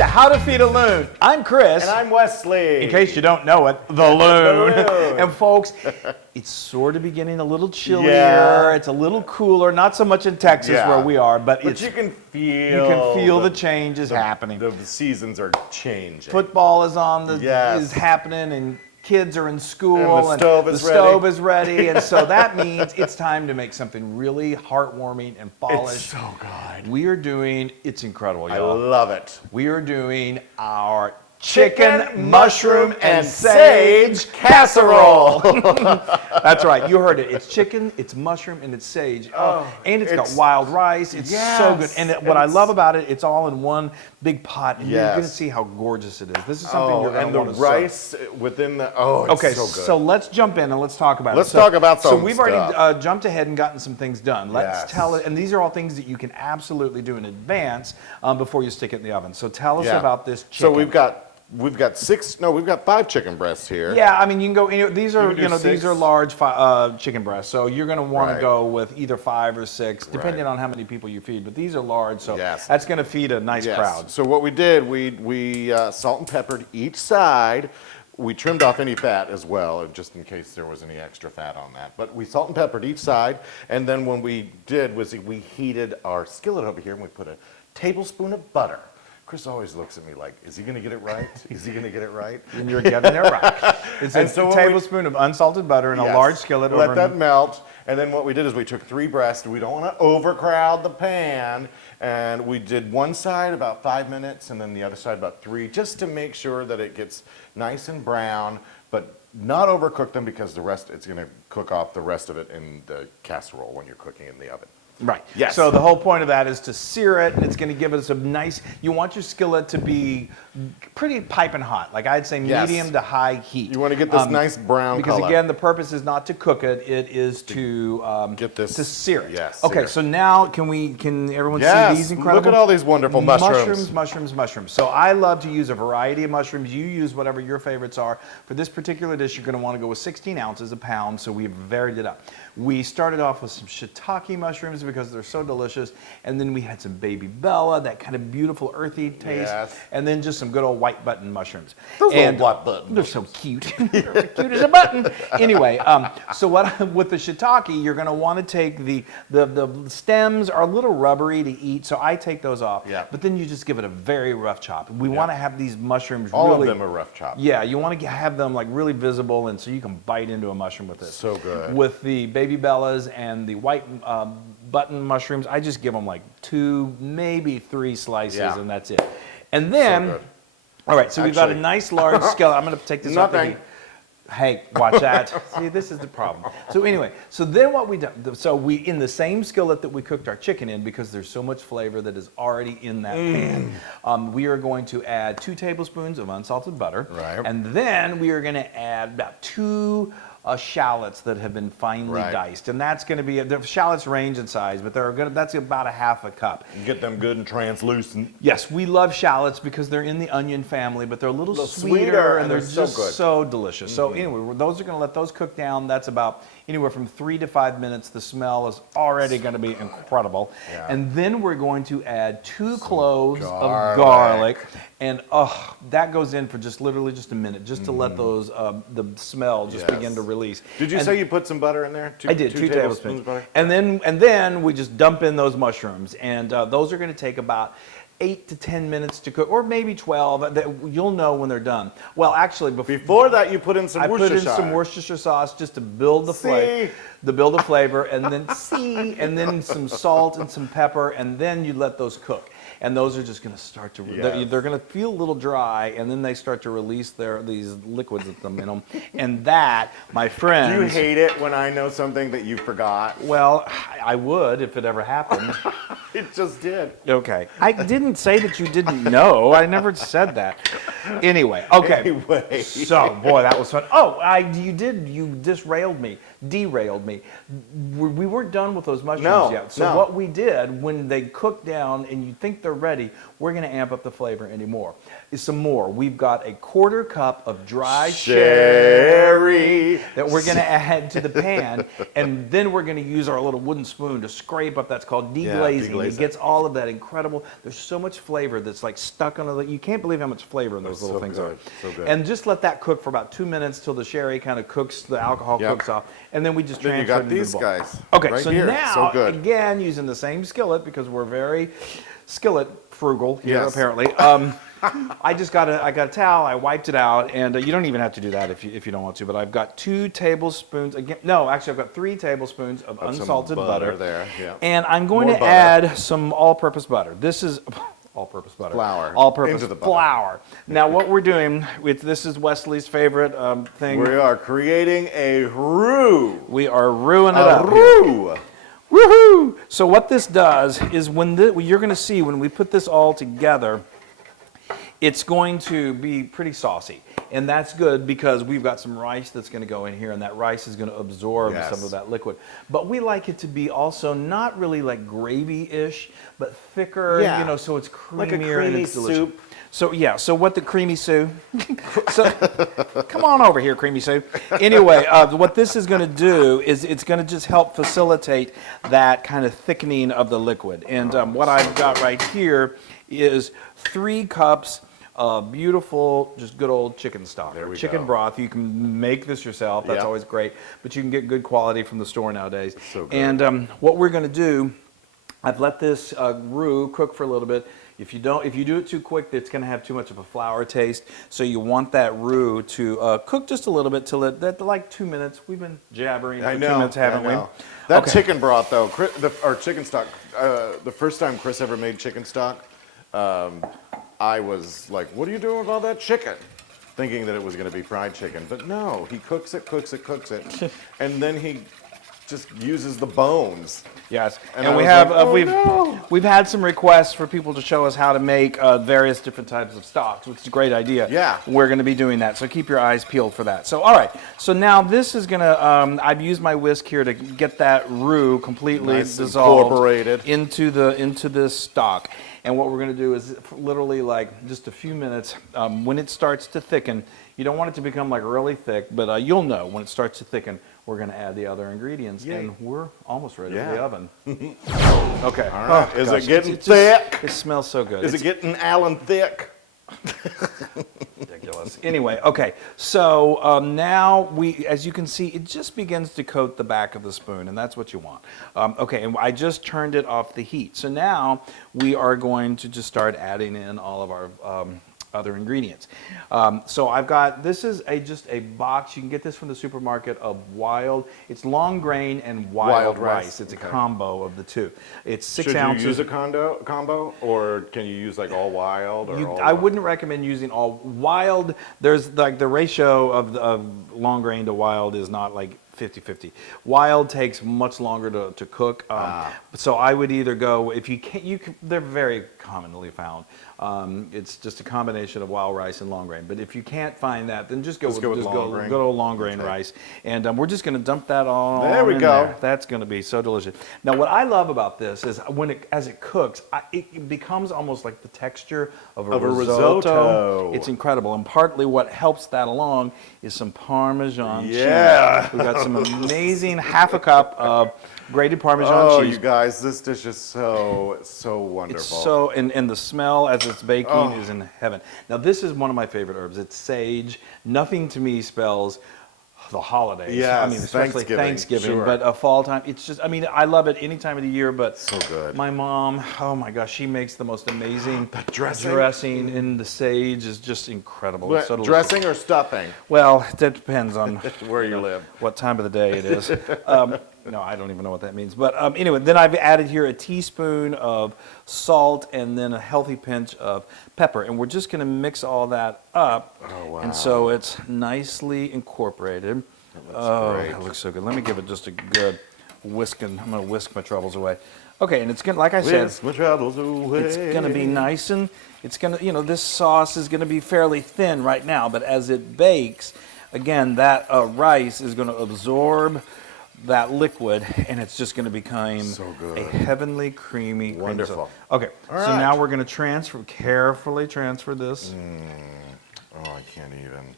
to How to Feed a Loon. I'm Chris. And I'm Wesley. In case you don't know it, the Loon. Loon. And folks, it's sort of beginning a little chillier. Yeah. It's a little cooler. Not so much in Texas where we are, but it's, you can feel the changes happening. The seasons are changing. Football is on is happening, and kids are in school, and the stove is ready, and so that means it's time to make something really heartwarming and fallish. It's so good. We are doing, it's incredible, I y'all. love it. We are doing our chicken, mushroom, and sage casserole. That's right, you heard it. It's chicken, it's mushroom, and it's sage. And it's got wild rice. It's so good. And what I love about it, it's all in one big pot, and you're going to see how gorgeous it is. This is something you're going to want to serve. And the rice within the, it's so good. So let's jump in and let's talk about it. Let's talk about some So we've already jumped ahead and gotten some things done. Let's tell it, and these are all things that you can absolutely do in advance before you stick it in the oven. So tell us about this chicken. So we've got 5 chicken breasts here. Yeah, I mean, you can go. These are these are large chicken breasts, so you're going to want to go with either 5 or 6, depending on how many people you feed. But these are large, so that's going to feed a nice crowd. So what we did, we salt and peppered each side. We trimmed off any fat as well, just in case there was any extra fat on that. But we salt and peppered each side, and then when we did was we heated our skillet over here, and we put a tablespoon of butter. Chris always looks at me like, is he going to get it right? Is he going to get it right? And you're getting it right. It's a tablespoon of unsalted butter in a large skillet. Let that melt. And then what we did is we took 3 breasts. We don't want to overcrowd the pan. And we did one side about 5 minutes and then the other side about 3, just to make sure that it gets nice and brown, but not overcook them because it's going to cook off the rest of it in the casserole when you're cooking in the oven. Right. Yes. So the whole point of that is to sear it, and it's going to give us a nice. You want your skillet to be pretty piping hot, like I'd say medium to high heat. You want to get this nice brown color. Because again, the purpose is not to cook it; it is to get this to sear it. Yes. Okay. So now, can everyone see these incredible? Look at all these wonderful mushrooms. Mushrooms. So I love to use a variety of mushrooms. You use whatever your favorites are. For this particular dish, you're going to want to go with 16 ounces a pound. So we've varied it up. We started off with some shiitake mushrooms because they're so delicious, and then we had some baby bella, that kind of beautiful earthy taste, and then just some good old white button mushrooms. Those little white buttons. They're so cute. They're cute as a button. Anyway, so with the shiitake, you're going to want to take the stems are a little rubbery to eat, so I take those off. Yeah. But then you just give it a very rough chop. We want to have these mushrooms all really, of them are rough chopped. Yeah, you want to have them like really visible, and so you can bite into a mushroom with this. So good. With the baby bellas and the white button mushrooms, I just give them like 2, maybe 3 slices, and that's it. And then, all right, so we've got a nice large skillet. I'm going to take this off the heat. Hey, watch that. See, this is the problem. So anyway, so then what we done, so we, in the same skillet that we cooked our chicken in, because there's so much flavor that is already in that pan, we are going to add 2 tablespoons of unsalted butter. Right. And then we are going to add about 2 shallots that have been finely diced, and that's going to be the shallots range in size, but that's about a half a cup. You get them good and translucent. Yes, we love shallots because they're in the onion family, but they're a little sweeter and they're just so delicious. So anyway, those are going to let those cook down. That's about anywhere from 3 to 5 minutes. The smell is already going to be incredible. Yeah. And then we're going to add 2 cloves of garlic. And that goes in for literally just a minute, just to let those the smell just begin to release. Did you say you put some butter in there? I did, 2 tablespoons of butter. And then we just dump in those mushrooms, and those are going to take about 8 to 10 minutes to cook, or maybe 12. You'll know when they're done. Well, actually, before that, you put in some Worcestershire. I put in some Worcestershire sauce just to build the flavor, and then some salt and some pepper, and then you let those cook. And those are just going to start to, they're going to feel a little dry, and then they start to release these liquids at them in them. And that, my friends. Do you hate it when I know something that you forgot? Well, I would if it ever happened. It just did. Okay. I didn't say that you didn't know. I never said that. Anyway, okay. Anyway. So, boy, that was fun. Oh, you derailed me. We weren't done with those mushrooms yet. So what we did, when they cook down and you think they're ready, we're going to amp up the flavor anymore. Some more. We've got a 1/4 cup of dry sherry that we're going to add to the pan, and then we're going to use our little wooden spoon to scrape up. That's called deglazing. It gets all of that incredible. There's so much flavor that's like stuck on it. You can't believe how much flavor in those little things are. So good. And just let that cook for about 2 minutes till the sherry kind of cooks, the alcohol cooks off, and then we just transfer it into the bowl. You got these guys. Okay, right so here. now So good. again using the same skillet because we're very skillet frugal here apparently. I got a towel. I wiped it out, and you don't even have to do that if you don't want to. But I've got 2 tablespoons. Again, no, actually, I've got 3 tablespoons of unsalted butter there. Yeah. and I'm going to add some all-purpose butter. This is all-purpose butter. Flour. All-purpose Into the butter. flour. Now, what we're doing this is Wesley's favorite thing. We are creating a roux. We are roux-ing it up. Roux. Woohoo! So what this does is you're going to see when we put this all together, it's going to be pretty saucy. And that's good because we've got some rice that's going to go in here, and that rice is going to absorb some of that liquid. But we like it to be also not really like gravy-ish, but thicker, so it's creamier Like a creamy and it's delicious. soup. So what the creamy Sue? So come on over here, creamy Sue. Anyway, what this is going to do is it's going to just help facilitate that kind of thickening of the liquid. And what I've got right here is 3 cups of beautiful, just good old chicken stock, or chicken broth. You can make this yourself. That's always great. But you can get good quality from the store nowadays. So good. And what we're going to do, I've let this roux cook for a little bit. If you do it too quick, it's going to have too much of a flour taste. So you want that roux to cook just a little bit till like 2 minutes. We've been jabbering for 2 minutes, haven't we? That chicken broth, though, or chicken stock. The first time Chris ever made chicken stock, I was like, "What are you doing with all that chicken?" Thinking that it was going to be fried chicken, but no, he cooks it, and then he just uses the bones. Yes, and we have we've had some requests for people to show us how to make various different types of stocks, which is a great idea. Yeah, we're going to be doing that, so keep your eyes peeled for that. So all right, so now this is going to I've used my whisk here to get that roux completely dissolved incorporated into this stock. And what we're going to do is literally like just a few minutes. When it starts to thicken, you don't want it to become like really thick, but you'll know when it starts to thicken. We're going to add the other ingredients, and we're almost ready for the oven. Okay. All right. Is it getting thick? It smells so good. Is it getting Alan thick? Ridiculous. Anyway, okay. So now as you can see, it just begins to coat the back of the spoon, and that's what you want. Okay, and I just turned it off the heat. So now we are going to just start adding in all of our other ingredients. So I've got, this is just a box, you can get this from the supermarket, of it's long grain and wild rice. It's a combo of the two. It's 6 ounces. Should you use a combo, or can you use like all wild? Or I wouldn't recommend using all wild. There's like the ratio of long grain to wild is not like 50-50. Wild takes much longer to cook. So I would either go, if you can't, they're very commonly found. It's just a combination of wild rice and long grain. But if you can't find that, then just go with good old long grain rice. And we're just going to dump that all in there. That's going to be so delicious. Now, what I love about this is as it cooks, it becomes almost like the texture of a risotto. It's incredible. And partly what helps that along is some Parmesan cheese. We've got some amazing 1/2 cup of grated Parmesan cheese. You guys, this dish is so wonderful. It's so, and the smell as it's baking is in heaven. Now, this is one of my favorite herbs. It's sage. Nothing to me spells the holidays. Yes, I mean, especially Thanksgiving, sure. But fall time. It's just, I mean, I love it any time of the year, but so good. My mom, oh my gosh, she makes the most amazing dressing in the sage is just incredible. It's so delicious. Dressing or stuffing? Well, that depends on where you live, what time of the day it is. No, I don't even know what that means. But anyway, then I've added here a teaspoon of salt and then a healthy pinch of pepper. And we're just going to mix all that up. Oh, wow. And so it's nicely incorporated. That looks great. That looks so good. Let me give it just a good whisking. I'm gonna whisk my troubles away. Okay, and it's gonna, like I said, Whisk my troubles away. it's gonna be nice and it's gonna, this sauce is gonna be fairly thin right now, but as it bakes, again, that rice is gonna absorb that liquid, and it's just gonna become So good. a heavenly, creamy, Wonderful. sauce. Okay, All so right. now we're gonna carefully transfer this. Oh, I can't even.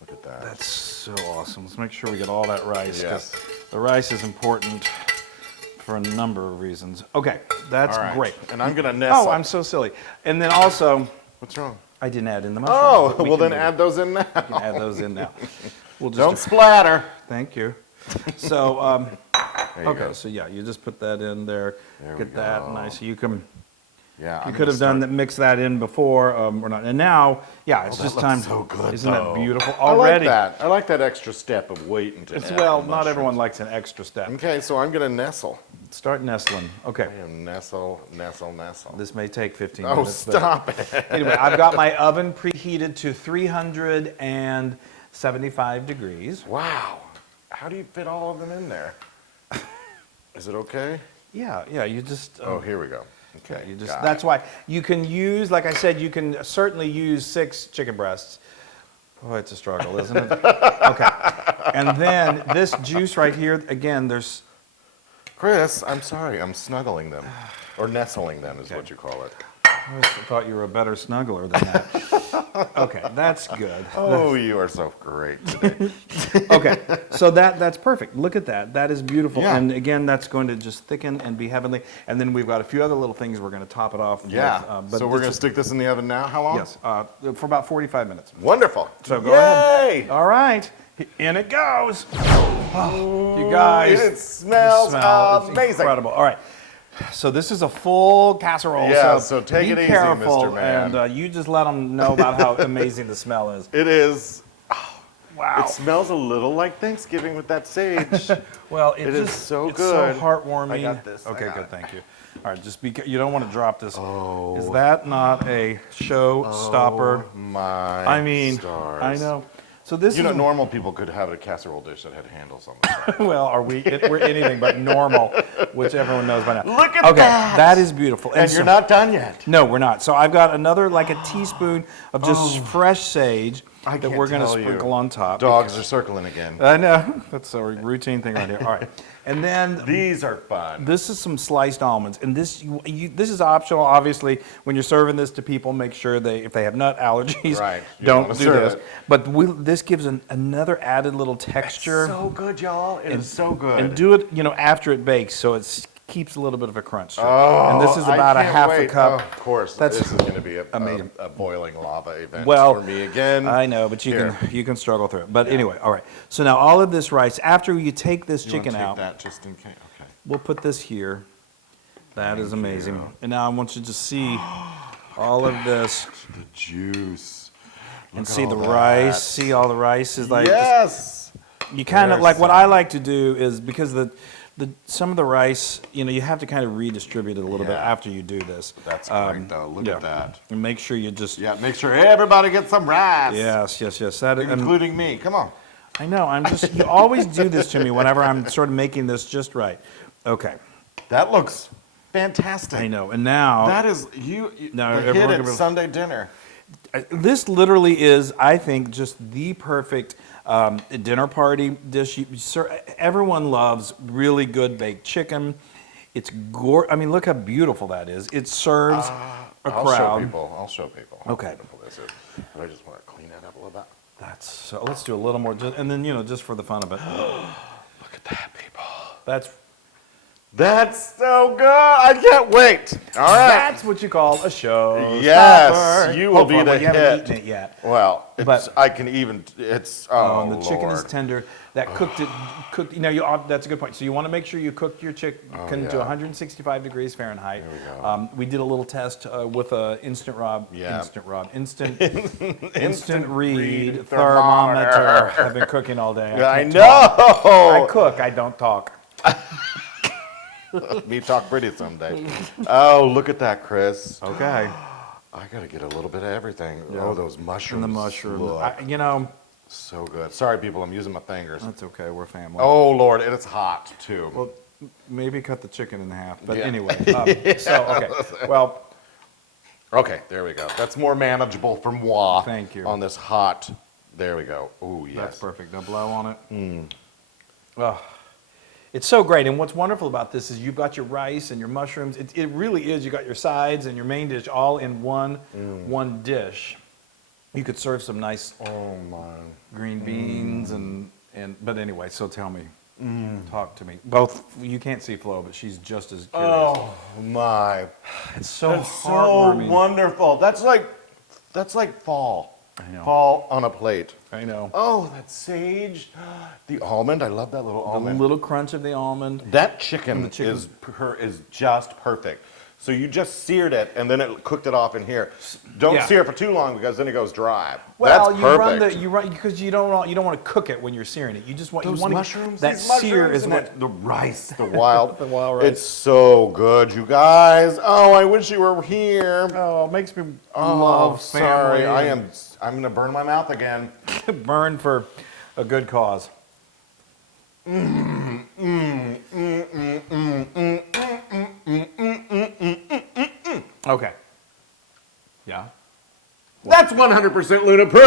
Look at that. That's so awesome. Let's make sure we get all that rice, Yes. because the rice is important for a number of reasons. Okay, that's All right. great. And I'm gonna nestle. Oh, I'm so silly. And then also, What's wrong? I didn't add in the mushrooms. Oh, but we well can then do add those in now. it. We can add those in now. We'll just Don't splatter. Thank you. So, There you okay, go. so yeah, you just put that in there. There we Get that go. nice. You can. Yeah. You I'm could gonna have done start- that, mix that in before, or not. And now, yeah, it's that just looks time. so good, Isn't though. that beautiful I like already? that. I like that extra step of waiting to It's, add well, the not everyone mushrooms. likes an extra step. Okay, so I'm gonna nestle. Start nestling. Okay. I am nestle, nestle, nestle. This may take 15 Oh, minutes. but stop it. Anyway, I've got my oven preheated to 375 degrees. Wow. How do you fit all of them in there? Is it okay? Yeah, you just. Oh, here we go. Okay. You just. got That's it. why you can use, like I said, you can certainly use 6 chicken breasts. Boy, it's a struggle, isn't it? Okay. And then this juice right here, again, there's. Chris, I'm sorry. I'm snuggling them. Or nestling them is Okay. what you call it. I always thought you were a better snuggler than that. Okay, that's good. Oh, you are so great today. Okay, so that's perfect. Look at that. That is beautiful. Yeah. And again, that's going to just thicken and be heavenly. And then we've got a few other little things we're going to top it off Yeah. with. But So we're this going to is- stick this in the oven now? How long? Yes, for about 45 minutes. Wonderful. So go Yay! ahead. All right, in it goes. Oh, you guys. It smells It's amazing. incredible. All right. So this is a full casserole. Yeah, so take be it easy, careful, Mr. Man. And you just let them know about how amazing the smell is. It is. Wow. It smells a little like Thanksgiving with that sage. Well, It is so it's good. so heartwarming. I got this. I Okay, got good. it. Thank you. All right, just you don't want to drop this. Oh. Is that not a show stopper? Oh my I mean, stars. I know. So this You is know, normal people could have a casserole dish that had handles on the side. well, we're anything but normal, which everyone knows by now. Look at okay, that. that is beautiful. And so- you're not done yet. No, we're not. So I've got another like a teaspoon of just fresh sage I that can't we're going to tell you. sprinkle on top. Dogs are circling again. I know. That's a routine thing right here. All right. And then These are fun. this is some sliced almonds, and this this is optional. Obviously, when you're serving this to people, make sure if they have nut allergies, Right. You don't don't wanna do serve this. it. But this gives another added little texture. So good, y'all. It is so good. And do it, after it bakes, so it keeps a little bit of a crunch. to it. Oh, and this is I about a can't half wait. a cup. Oh, of course, That's this is going to be amazing. a boiling lava event Well, for me again. I know, but Here. you can struggle through it. But anyway, all right. So now all of this rice, after you take this You wanna chicken take out, that just in case. Okay. we'll put this here. That is Thank amazing. you. And now I want you to see all of this The juice. and Look at see all the that. rice. See all the rice is like Yes. you kind of There's like what some. I like to do is because some of the rice, you have to kind of redistribute it a little bit Yeah. after you do this. That's great, though. Look yeah. at that. And make sure you just Yeah, make sure everybody gets some rice. yes. That Including me. Come on. I know. You always do this to me whenever I'm sort of making this just right. Okay. That looks fantastic. I know. And now That is No, the hit everyone at can be- Sunday dinner. this literally is, I think, just the perfect dinner party dish. Everyone loves really good baked chicken. It's I mean, look how beautiful that is. It serves a I'll crowd. I'll show people how Okay. beautiful this is. But I just want to clean that up a little bit. So let's do a little more, and then just for the fun of it. Look at that, people. That's so good. I can't wait. All right. That's what you call a show. Yes, stopper. you will be Hopefully, the you haven't hit. eaten it yet. Well, But- I can even. It's And the chicken is Lord. tender. That cooked. That's a good point. So you want to make sure you cook your chicken to yeah. 165 degrees Fahrenheit. There we go. We did a little test with a instant read thermometer. I've been cooking all day. I can't talk. I know. cook. I don't talk. Me talk pretty someday. Oh, look at that, Chris. Okay. I gotta get a little bit of everything. Oh, those mushrooms. And the mushroom. Look. So good. Sorry, people. I'm using my fingers. That's okay. We're family. Oh Lord, and it's hot too. Well, maybe cut the chicken in half. But Yeah. anyway, so, okay. Well, Okay, there we go. That's more manageable for moi. Thank you. On this hot, there we go. Oh, yes. that's perfect. Now blow on it. Oh, it's so great. And what's wonderful about this is you've got your rice and your mushrooms. It really is. You got your sides and your main dish all in one dish. You could serve some nice Oh, my. green beans but anyway, so tell me. Talk to me. Both, you can't see Flo, but she's just as curious. Oh, my. It's so That's so heartwarming. wonderful. That's like fall. I know. Fall on a plate. I know. Oh, that sage. The almond. I love that little The almond. little crunch of the almond. That chicken, The chicken. is just perfect. So you just seared it and then it cooked it off in here. Don't Yeah. sear it for too long because then it goes dry. Well, That's you perfect. run because you don't want to cook it when you're searing it. You just want Those you want mushrooms, that these sear mushrooms is and what the rice, the wild, The wild rice. It's so good, you guys. Oh, I wish you were here. oh it makes me Oh, love sorry. family. I'm gonna burn my mouth again. Burn for a good cause. Okay. Yeah. That's 100% Loon approved.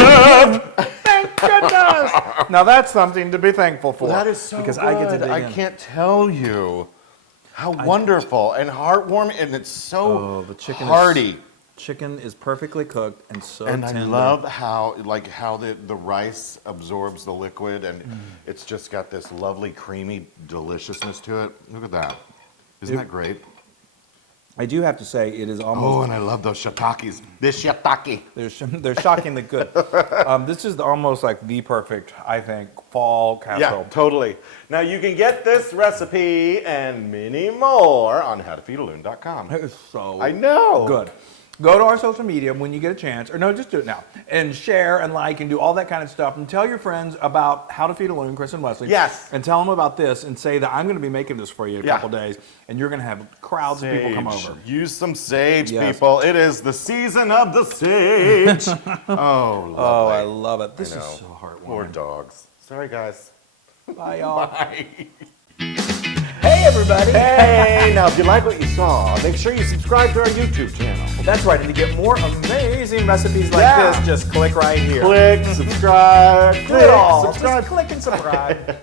Thank goodness. Now that's something to be thankful for. That is so because good. I get to dig I in. can't tell you how wonderful and heartwarming, and it's so Oh, the chicken hearty. Chicken is perfectly cooked and so And tender. I love how the rice absorbs the liquid, and it's just got this lovely creamy deliciousness to it. Look at that. Isn't that great? I do have to say it is Oh, almost and I love those shiitakes. This shiitake. they're shockingly good. This is almost like the perfect, I think, fall casserole. Yeah, totally. Now you can get this recipe and many more on howtofeedaloon.com. It is so I know. good. Go to our social media when you get a chance, or no, just do it now, and share and like and do all that kind of stuff, and tell your friends about How to Feed a Loon, Chris and Wesley. Yes. And tell them about this, and say that I'm going to be making this for you in a Yeah. couple days, and you're going to have crowds of people come Sage. over. Use some sage, Yes. people. It is the season of the sage. Oh, lovely. Oh, I love it. This I is know. so Poor heartwarming. dogs. Sorry, guys. Bye, y'all. Bye. Hey, everybody. Hey, now if you like what you saw, make sure you subscribe to our YouTube channel. That's right, and to get more amazing recipes like Yeah. this, just click right here. Click, subscribe, Do it all. subscribe. Just click and subscribe.